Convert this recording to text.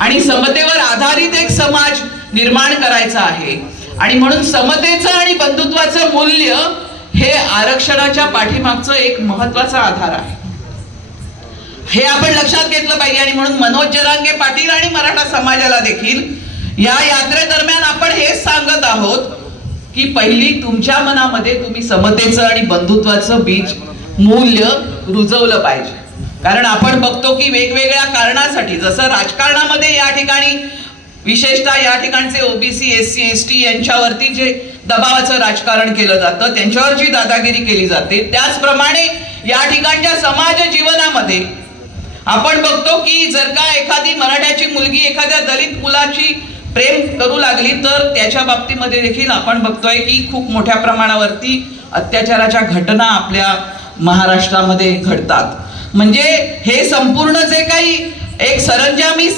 आणि समतेवर आधारित एक समाज निर्माण करायचा आहे। आणि म्हणून समतेचं आणि बंधुत्वाचं मूल्य हे आरक्षणाच्या पाठीमागचं एक महत्त्वाचा आधार आहे, हे आपण लक्षात घेतलं पाहिजे। आणि म्हणून मनोज जरांगे पाटील आणि मराठा समाजाला देखील या यात्रेदरम्यान आपण हेच सांगत आहोत की पहिली तुमच्या मनामध्ये तुम्ही समतेचं आणि बंधुत्वाचं बीज मूल्य रुजवलं पाहिजे। कारण आपण बघतो की वेगवेगळ्या कारणासाठी, जसं राजकारणामध्ये या ठिकाणी विशेषतः या ठिकाणचे ओबीसी एससी एसटी यांच्यावरती जे दबावाचं राजकारण केलं जातं, त्यांच्यावर जी दादागिरी केली जाते, त्याचप्रमाणे या ठिकाणच्या समाज जीवनामध्ये आपण बघतो की जर का एखादी मराठ्याची मुलगी एखाद्या दलित मुलाची प्रेम करू लागली तर त्याच्या बाबतीमध्ये देखील आपण बघतोय की खूप मोठ्या प्रमाणावरती अत्याचाराच्या घटना आपल्या महाराष्ट्रामध्ये घडतात। म्हणजे हे संपूर्ण जे काही एक सरंजामी